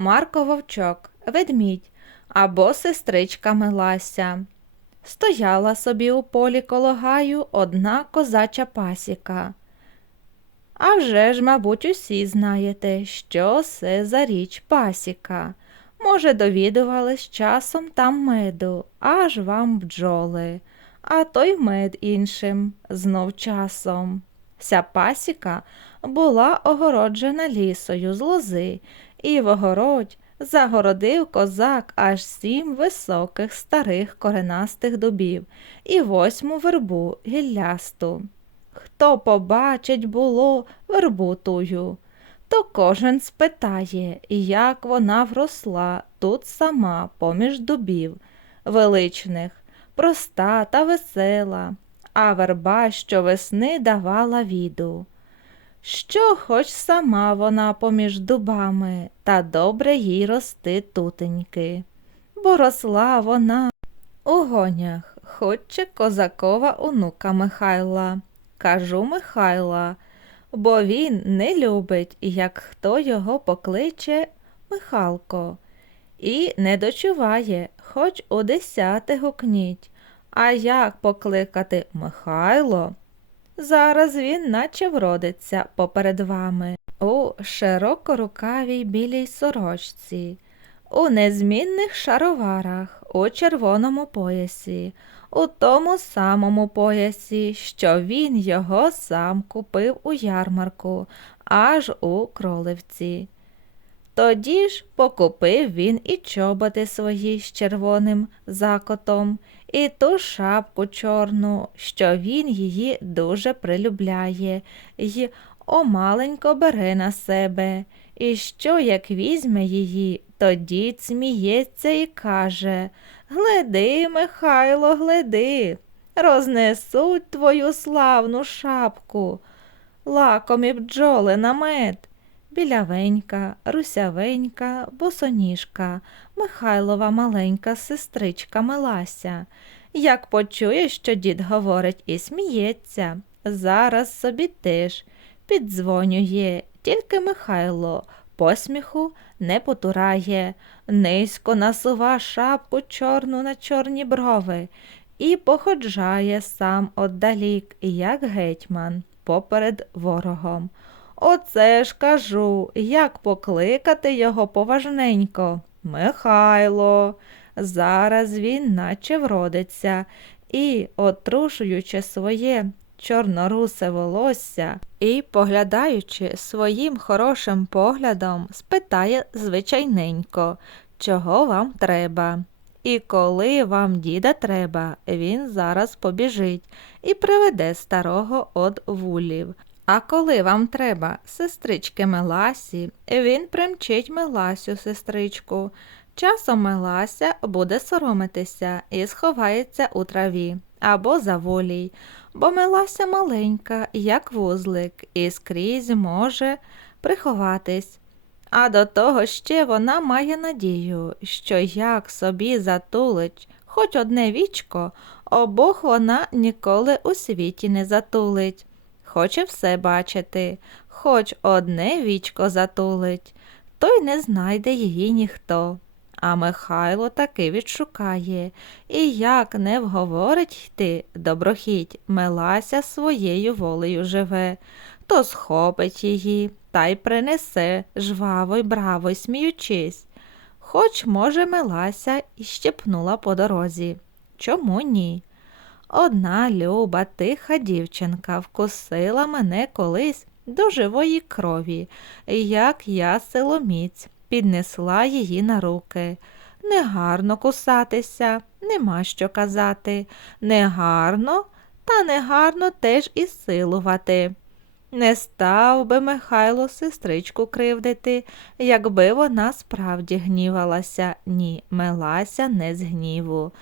Марко Вовчок, ведмідь або сестричка Милася. Стояла собі у полі коло гаю одна козача пасіка. А вже ж, мабуть, усі знаєте, що це за річ пасіка. Може, довідувались часом там меду, аж вам бджоли, а той мед іншим, знов часом. Вся пасіка була огороджена лісою з лози, і в огородь загородив козак аж сім високих старих коренастих дубів і восьму вербу гіллясту. Хто побачить було вербу тую, то кожен спитає, як вона вросла тут сама поміж дубів величних, проста та весела, а верба щовесни давала віду. Що хоч сама вона поміж дубами, та добре їй рости тутеньки, бо росла вона у гонях, хоче козакова онука Михайла. Кажу Михайла, бо він не любить, як хто його покличе Михалко, і не дочуває, хоч у десяте гукніть. А як покликати Михайло? Зараз він наче вродиться поперед вами у широкорукавій білій сорочці, у незмінних шароварах, у червоному поясі, у тому самому поясі, що він його сам купив у ярмарку, аж у кроливці. Тоді ж покупив він і чоботи свої з червоним закотом, і ту шапку чорну, що він її дуже прилюбляє, й омаленько бере на себе, і що, як візьме її, тоді сміється і каже. Гледи, Михайло, гледи, рознесуть твою славну шапку, лакомі бджоли на мед. Білявенька, русявенька, босоніжка, Михайлова маленька сестричка Милася. Як почує, що дід говорить і сміється, зараз собі теж піддзвонює, тільки Михайло посміху не потурає, низько насува шапку чорну на чорні брови і походжає сам отдалік, як гетьман, поперед ворогом. Оце ж кажу, як покликати його поважненько. Михайло. Зараз він наче вродиться і, отрушуючи своє чорнорусе волосся і, поглядаючи своїм хорошим поглядом, спитає звичайненько, чого вам треба. І коли вам діда треба, він зараз побіжить і приведе старого од вулів. А коли вам треба сестрички Меласі, він примчить Меласю сестричку. Часом Мелася буде соромитися і сховається у траві або за волій, бо Мелася маленька, як вузлик, і скрізь може приховатись. А до того ще вона має надію, що як собі затулить хоч одне вічко, обох вона ніколи у світі не затулить. Хоче все бачити, хоч одне вічко затулить, той не знайде її ніхто. А Михайло таки відшукає, і як не вговорить йти, доброхідь, Мелася своєю волею живе, то схопить її та й принесе жваво й браво й сміючись. Хоч, може, Мелася і щепнула по дорозі. Чому ні? Одна люба, тиха дівчинка вкусила мене колись до живої крові, як я силоміць піднесла її на руки. Негарно кусатися, нема що казати. Негарно, та негарно теж і силувати. Не став би Михайло сестричку кривдити, якби вона справді гнівалася, ні, мелася не з гніву.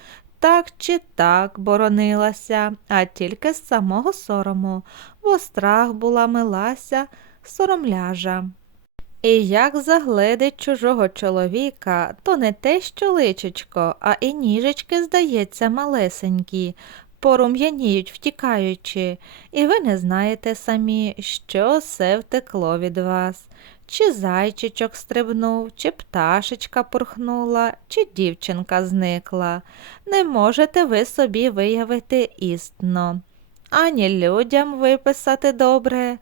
Так чи так боронилася, а тільки з самого сорому, бо страх була милася соромляжа. І як загледить чужого чоловіка, то не те, що личечко, а і ніжечки, здається, малесенькі, порум'яніють, втікаючи, і ви не знаєте самі, що все втекло від вас. Чи зайчичок стрибнув, чи пташечка пурхнула, чи дівчинка зникла. Не можете ви собі виявити істинно, ані людям виписати добре.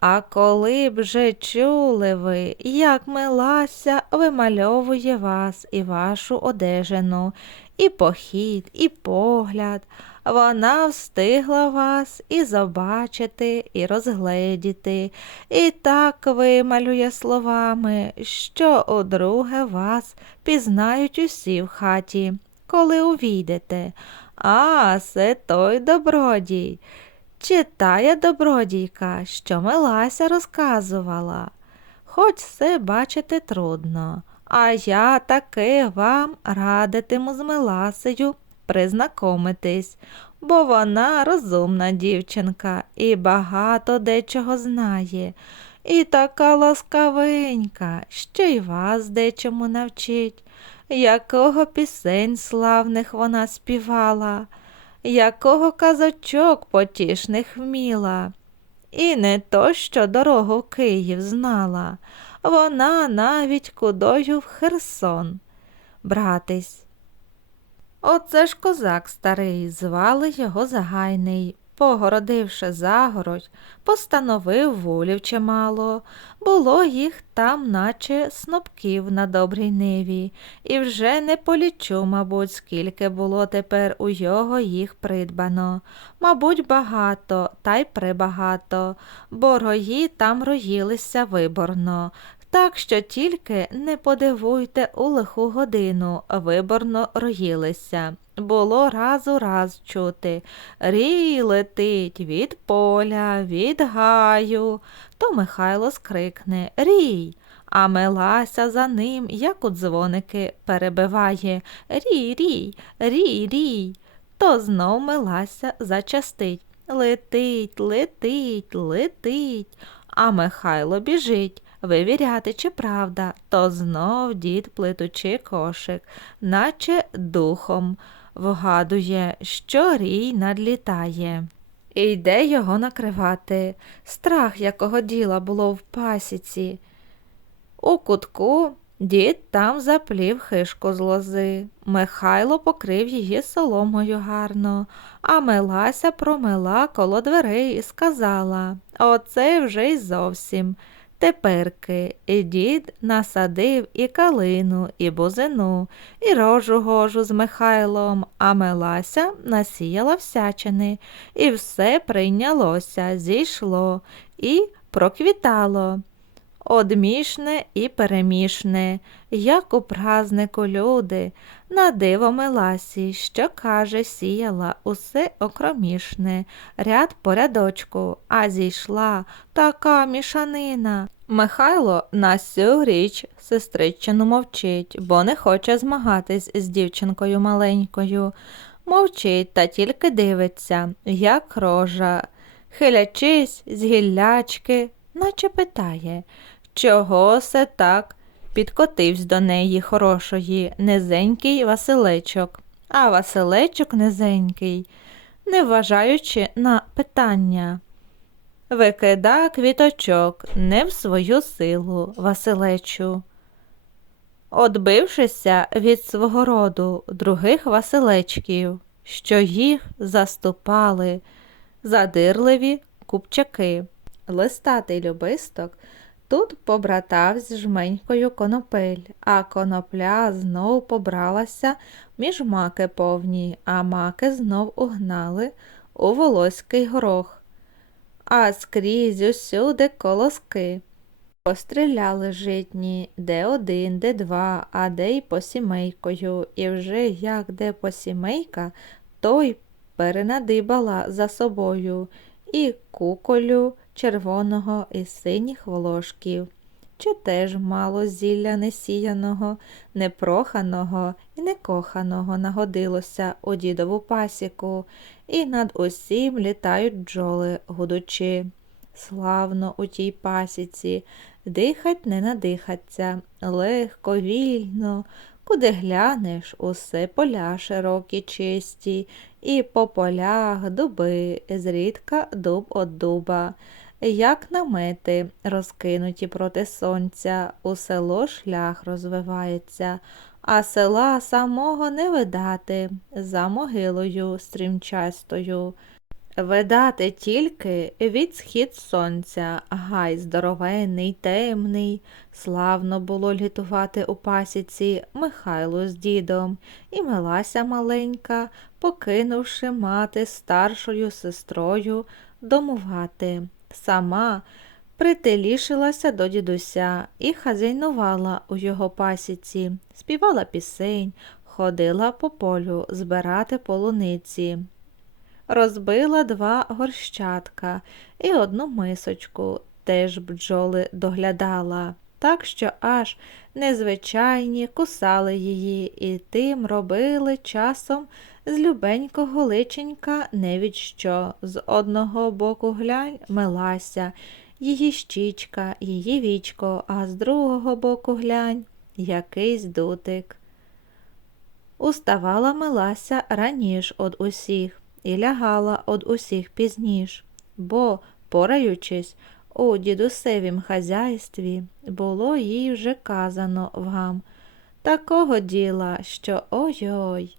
А коли б же чули ви, як милася вимальовує вас і вашу одежину, і похід, і погляд, вона встигла вас і побачити, і розгледіти, і так вималює словами, що удруге вас пізнають усі в хаті, коли увійдете. А, це той добродій. Читає добродійка, що Милася розказувала. Хоч це бачити трудно, а я таки вам радитиму з Миласею признакомитись, бо вона розумна дівчинка і багато дечого знає, і така ласкавенька, що й вас дечому навчить, якого пісень славних вона співала якого казочок потішних вміла. І не то, що дорогу в Київ знала, вона навіть кудою в Херсон. Братись. Оце ж козак старий, звали його Загайний погородивши загородь, постановив волів чимало. Було їх там, наче снопків на добрій ниві, і вже не полічу, мабуть, скільки було тепер у його їх придбано. Мабуть, багато, та й прибагато, бо рої там роїлися виборно. Так що тільки не подивуйте у лиху годину, виборно роїлися. Було раз у раз чути Рій летить від поля, від гаю. То Михайло скрикне Рій, а Мелася за ним, як у дзвоники, перебиває Рій, рій, рій, рій. То знов Мелася зачастить Летить, летить, летить, а Михайло біжить вивіряти, чи правда, то знов дід плетучи кошик, наче духом вгадує, що рій надлітає. І йде його накривати. Страх, якого діла було в пасіці. У кутку дід там заплів хишку з лози. Михайло покрив її соломою гарно, а Мелася промила коло дверей і сказала Оце вже й зовсім. Теперки і дід насадив і калину, і бузину, і рожу гожу з Михайлом, а Мелася насіяла всячини, і все прийнялося, зійшло і проквітало. Одмішне і перемішне, як у празнику люди, на диво Меласі, що каже, сіяла усе окромішне, ряд по рядочку, а зійшла така мішанина. Михайло на сю річ сестричину мовчить, бо не хоче змагатись з дівчинкою маленькою. Мовчить та тільки дивиться, як рожа, хилячись з гіллячки, наче питає, чого се так підкотивсь до неї хорошої, низенький Василечок, а Василечок низенький, не вважаючи на питання. Викида квіточок не в свою силу, Василечу. Отбившися від свого роду других Василечків, що їх заступали задирливі купчаки, листатий любисток тут побратав з жменькою конопель, а конопля знов побралася між маки повні, а маки знов угнали у волоський горох а скрізь усюди колоски. Постріляли житні, де один, де два, а де й посімейкою, і вже як де посімейка, той перенадибала за собою і куколю червоного і синіх волошків чи теж мало зілля несіяного, непроханого і некоханого нагодилося у дідову пасіку, і над усім літають бджоли, гудучи. Славно у тій пасіці, дихать не надихаться, легко, вільно, Куди глянеш, усе поля широкі, чисті, і по полях дуби, зрідка дуб от дуба. Як намети, розкинуті проти сонця, у село шлях розвивається, а села самого не видати за могилою стрімчастою. Видати тільки від схід сонця, гай здоровенний, темний. Славно було літувати у пасіці Михайло з дідом, і милася маленька, покинувши мати старшою сестрою домувати. Сама прителішилася до дідуся і хазяйнувала у його пасіці, співала пісень, ходила по полю збирати полуниці. Розбила два горщатка і одну мисочку, теж бджоли доглядала, так що аж незвичайні кусали її і тим робили часом з любенького личенька не від що. З одного боку глянь милася, її щічка, її вічко, а з другого боку глянь якийсь дутик. Уставала милася раніш од усіх і лягала од усіх пізніш, бо, пораючись у дідусевім хазяйстві, було їй вже казано вгам такого діла, що ой-ой.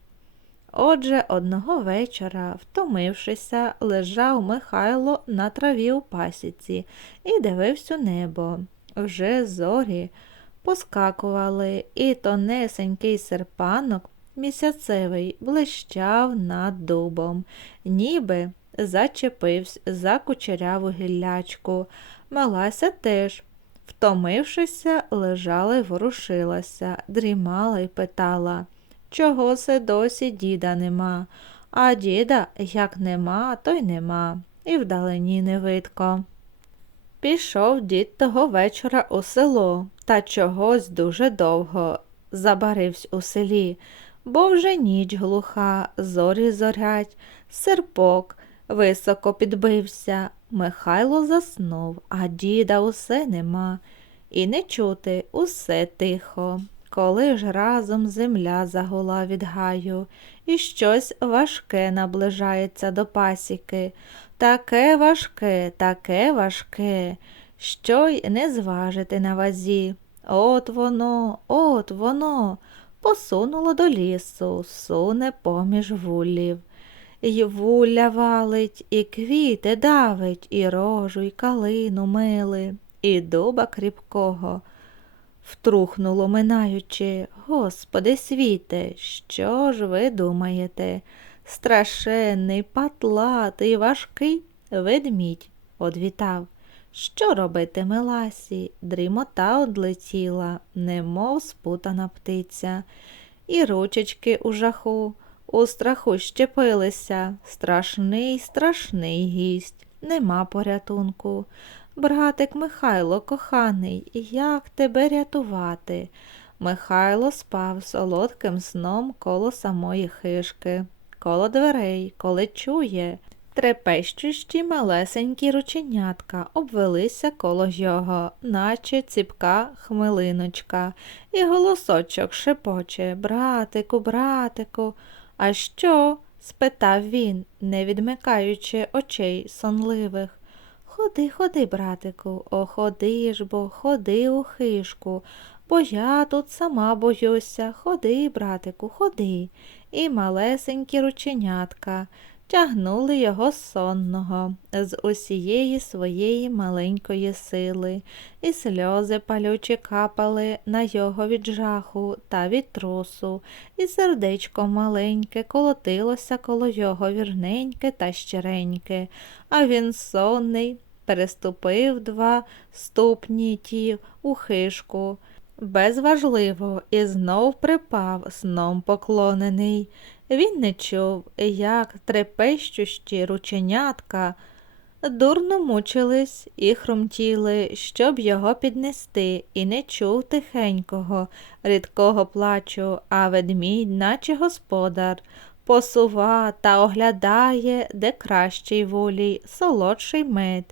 Отже, одного вечора, втомившися, лежав Михайло на траві у пасіці і дивився небо. Вже зорі поскакували, і тонесенький серпанок місяцевий блищав над дубом, ніби зачепився за кучеряву гіллячку. Малася теж, втомившися, лежала й ворушилася, дрімала й питала. Чого се досі діда нема, а діда як нема, то й нема, і вдалині не видко. Пішов дід того вечора у село. Та чогось дуже довго забаривсь у селі, бо вже ніч глуха, зорі зорять, серпок високо підбився. Михайло заснув, а діда усе нема, і не чути усе тихо. Коли ж разом земля загула від гаю, і щось важке наближається до пасіки, таке важке, таке важке, що й не зважити на вазі. От воно, от воно посунуло до лісу, суне поміж вулів. І вуля валить, і квіти давить, і рожу, і калину мили, і дуба кріпкого втрухнуло, минаючи. Господи світе, що ж ви думаєте? Страшенний, патлатий, важкий ведмідь одвітав. Що робити, Меласі? Дрімота одлетіла, немов спутана птиця, і ручечки у жаху, у страху щепилися. Страшний, страшний гість, нема порятунку. Братик Михайло, коханий, як тебе рятувати? Михайло спав солодким сном коло самої хишки, коло дверей, коли чує. Трепещущі малесенькі рученятка обвелися коло його, наче ціпка хмелиночка, і голосочок шепоче Братику, братику, а що? спитав він, не відмикаючи очей сонливих. Ходи, ходи, братику, о, ходи ж бо, ходи у хишку, бо я тут сама боюся. Ходи, братику, ходи. І малесенькі рученятка тягнули його сонного з усієї своєї маленької сили, і сльози палючі капали на його від жаху та від трусу, і сердечко маленьке колотилося коло його вірненьке та щиреньке, а він сонний переступив два ступні ті у хишку. Безважливо, і знов припав сном поклонений. Він не чув, як трепещущі рученятка дурно мучились і хрумтіли, щоб його піднести, і не чув тихенького, рідкого плачу, а ведмідь, наче господар, посува та оглядає, де кращий волій, солодший мед.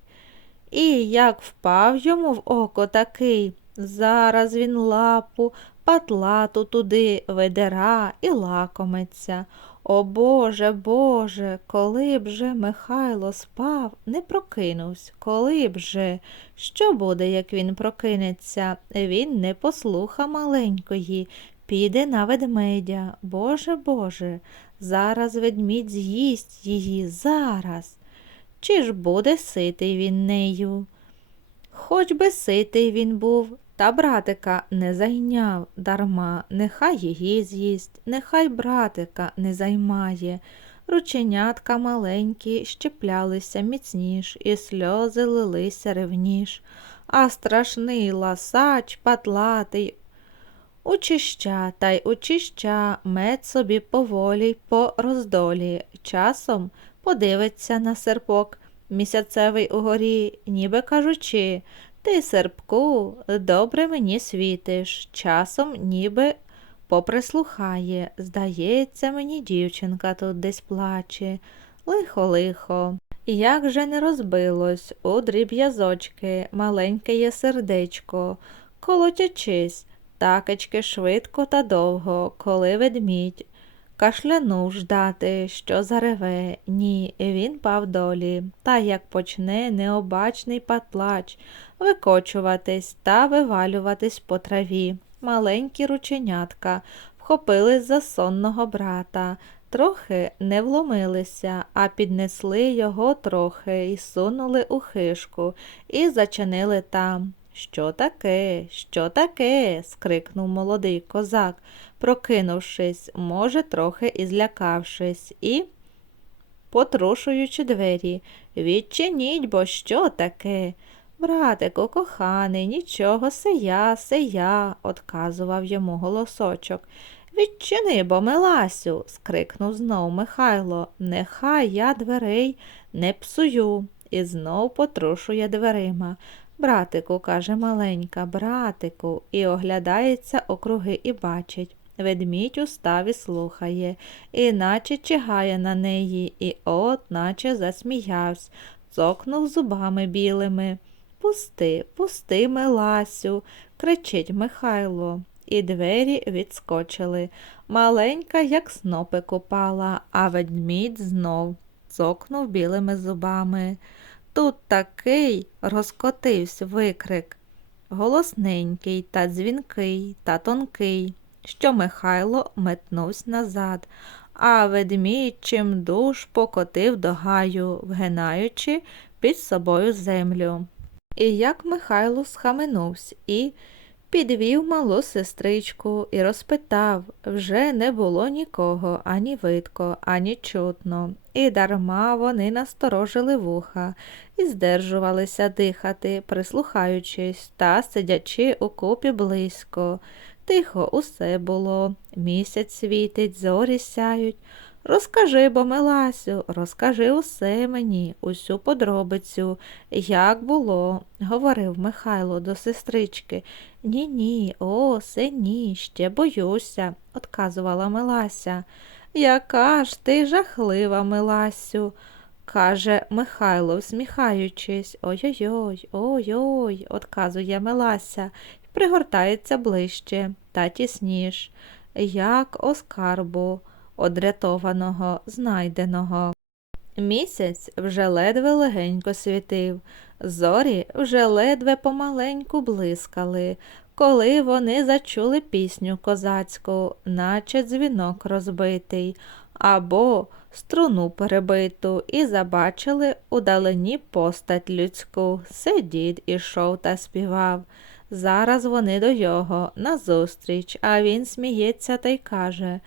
І як впав йому в око такий Зараз він лапу, патлату туди видира і лакомиться. О Боже, Боже, коли б же Михайло спав, не прокинувся, коли б же. Що буде, як він прокинеться? Він не послуха маленької, піде на ведмедя. Боже, Боже, зараз ведмідь з'їсть її, зараз. Чи ж буде ситий він нею? Хоч би ситий він був, та братика не зайняв дарма, нехай її з'їсть, нехай братика не займає. Рученятка маленькі щеплялися міцніш, і сльози лилися ревніш, а страшний ласач патлатий Учища та й учища, мед собі поволі по роздолі. Часом подивиться на серпок місяцевий угорі, ніби кажучи, ти, серпку, добре мені світиш, часом ніби поприслухає. Здається, мені дівчинка тут десь плаче. Лихо-лихо. Як же не розбилось у дріб'язочки маленьке є сердечко, колотячись, такечки швидко та довго, коли ведмідь. Кашлянув ждати, що зареве. Ні, він пав долі. Та як почне необачний патлач викочуватись та вивалюватись по траві. Маленькі рученятка вхопились за сонного брата, трохи не вломилися, а піднесли його трохи і сунули у хишку, і зачинили там. Що таке? Що таке? скрикнув молодий козак, прокинувшись, може, трохи і злякавшись, і, потрушуючи двері, відчиніть, бо що таке? Братику, коханий, нічого, се я, се я, отказував йому голосочок. Відчини, бо Миласю, скрикнув знов Михайло, нехай я дверей не псую. І знов потрушує дверима. Братику, каже маленька, братику, і оглядається округи і бачить. Ведмідь устав і слухає, і наче чигає на неї, і от наче засміявсь, цокнув зубами білими. Пусти, пусти, Миласю, кричить Михайло. І двері відскочили. Маленька, як снопик упала, а ведмідь знов цокнув білими зубами. Тут такий розкотився викрик, голосненький та дзвінкий та тонкий, що Михайло метнувся назад, а ведмідь чим душ покотив до гаю, вгинаючи під собою землю. І як Михайло схаменувся і підвів малу сестричку і розпитав вже не було нікого, ані видко, ані чутно, і дарма вони насторожили вуха і здержувалися дихати, прислухаючись та сидячи у купі близько. Тихо усе було, місяць світить, зорі сяють. Розкажи, бо, Миласю, розкажи усе мені, усю подробицю, як було, говорив Михайло до сестрички. Ні, ні, о, се ні, ще боюся, отказувала Милася. Яка ж ти жахлива, Миласю, каже Михайло, всміхаючись. Ой-ой-ой, ой-ой, отказує Милася пригортається ближче та тісніш, як оскарбу одрятованого, знайденого. Місяць вже ледве легенько світив, зорі вже ледве помаленьку блискали, коли вони зачули пісню козацьку, наче дзвінок розбитий, або струну перебиту, і забачили удалені постать людську. Сидід ішов та співав. Зараз вони до його назустріч, а він сміється та й каже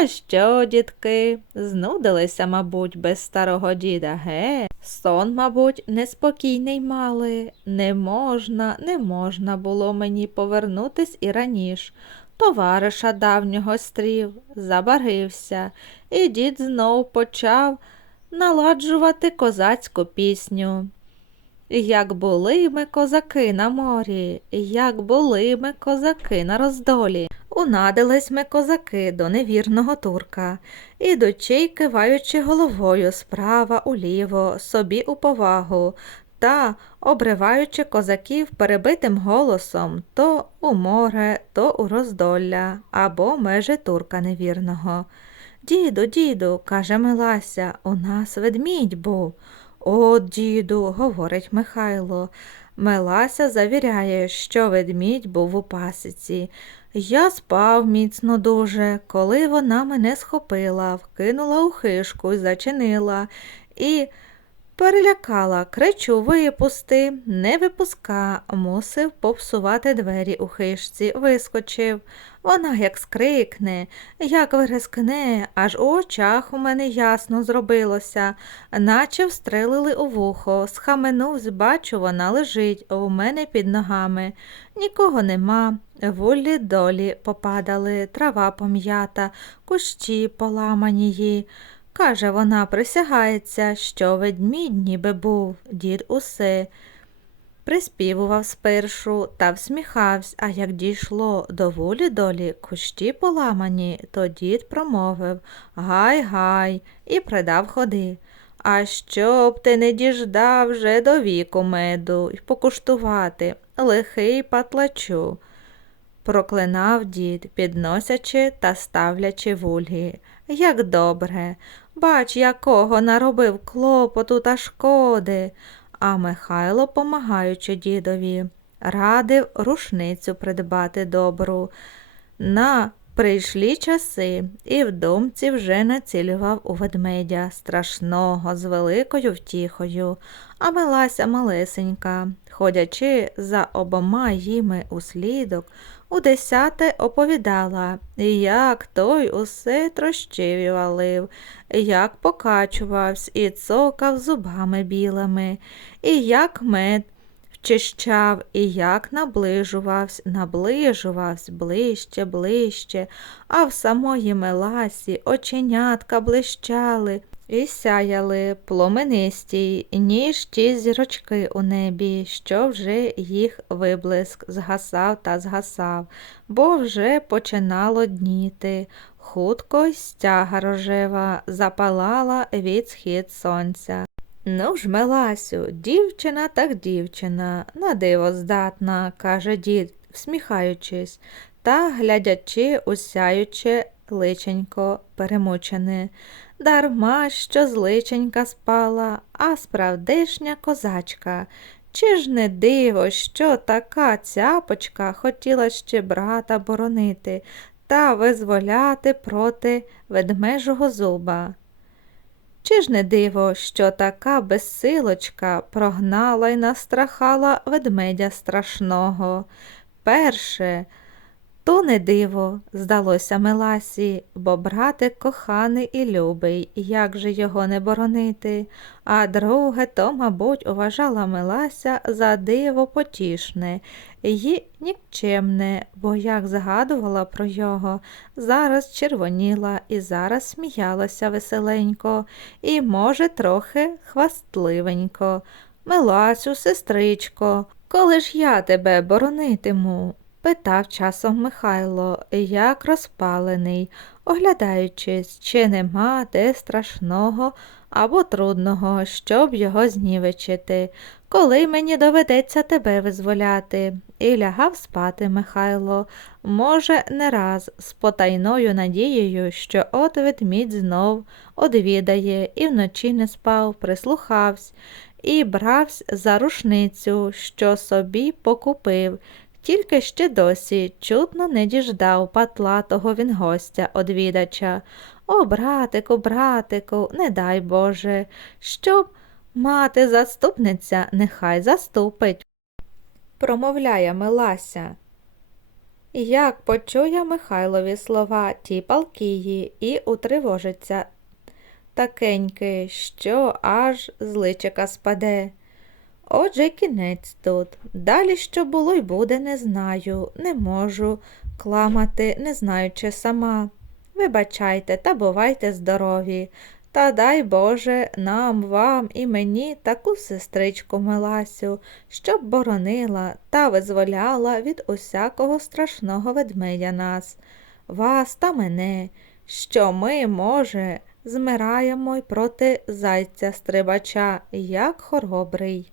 а що, дітки, знудилися, мабуть, без старого діда, ге? Сон, мабуть, неспокійний мали. Не можна, не можна було мені повернутись і раніш. Товариша давнього стрів, забарився, і дід знов почав наладжувати козацьку пісню. Як були ми козаки на морі, як були ми козаки на роздолі. Унадились ми козаки до невірного турка, ідучи й киваючи головою справа уліво, собі у повагу, та, обриваючи козаків перебитим голосом то у море, то у роздолля або межі турка невірного. Діду, діду, каже Милася, у нас ведмідь був. О, діду, говорить Михайло. Милася завіряє, що ведмідь був у пасіці. Я спав міцно дуже, коли вона мене схопила, вкинула у хишку зачинила, і перелякала, кричу, випусти, не випуска, мусив попсувати двері у хишці, вискочив. Вона як скрикне, як вирискне, аж у очах у мене ясно зробилося, наче встрелили у вухо, схаменувсь, бачу, вона лежить у мене під ногами. Нікого нема, вуллі долі попадали, трава пом'ята, кущі поламані. Каже, вона присягається, що ведмідь ніби був, дід усе. Приспівував спершу та всміхався, а як дійшло до волі долі кущі поламані, то дід промовив Гай, гай, і придав ходи. А щоб ти не діждав вже до віку меду й покуштувати, лихий патлачу. Проклинав дід, підносячи та ставлячи вульги. Як добре, бач, якого наробив клопоту та шкоди. А Михайло, помагаючи дідові, радив рушницю придбати добру. На прийшлі часи, і в думці вже націлював у ведмедя страшного, з великою втіхою, а Милася малесенька, ходячи за обома їми у слідок, у десяте оповідала, як той усе трощив і валив, як покачувався і цокав зубами білими, і як мед вчищав, і як наближувався, наближувався ближче, ближче, а в самої Меласі оченятка блищали. І сяяли пломенисті, ніж ті зірочки у небі, що вже їх виблиск згасав та згасав, бо вже починало дніти. Хутко стяга рожева запалала від схід сонця. Ну ж, Меласю, дівчина так дівчина, на диво здатна, каже дід, всміхаючись, та глядячи усяюче личенько перемучене. Дарма, що зличенька спала, а справдишня козачка. Чи ж не диво, що така цяпочка хотіла ще брата боронити та визволяти проти ведмежого зуба? Чи ж не диво, що така безсилочка прогнала й настрахала ведмедя страшного? Перше, то не диво, здалося Меласі, бо братик коханий і любий, як же його не боронити, а друге, то, мабуть, уважала Мелася за диво потішне й нікчемне, бо як згадувала про його, зараз червоніла і зараз сміялася веселенько, і, може, трохи хвастливенько. Меласю, сестричко, коли ж я тебе боронитиму? Питав часом Михайло, як розпалений, оглядаючись, чи нема де страшного або трудного, щоб його знівечити, коли мені доведеться тебе визволяти. І лягав спати Михайло, може, не раз з потайною надією, що от ведмідь знов одвідає, і вночі не спав, прислухався. І бравсь за рушницю, що собі покупив, тільки ще досі чутно не діждав патлатого він гостя одвідача. О, братику, братику, не дай Боже, щоб мати заступниця, нехай заступить, промовляє Милася. Як почує Михайлові слова ті палкії і утривожиться такеньки, що аж з личика спаде. Отже, кінець тут. Далі що було й буде, не знаю, не можу кламати, не знаючи сама. Вибачайте та бувайте здорові, та дай Боже нам, вам і мені таку сестричку Миласю, щоб боронила та визволяла від усякого страшного ведмедя нас, вас та мене, що ми, може, змираємо й проти зайця стрибача, як хоробрий.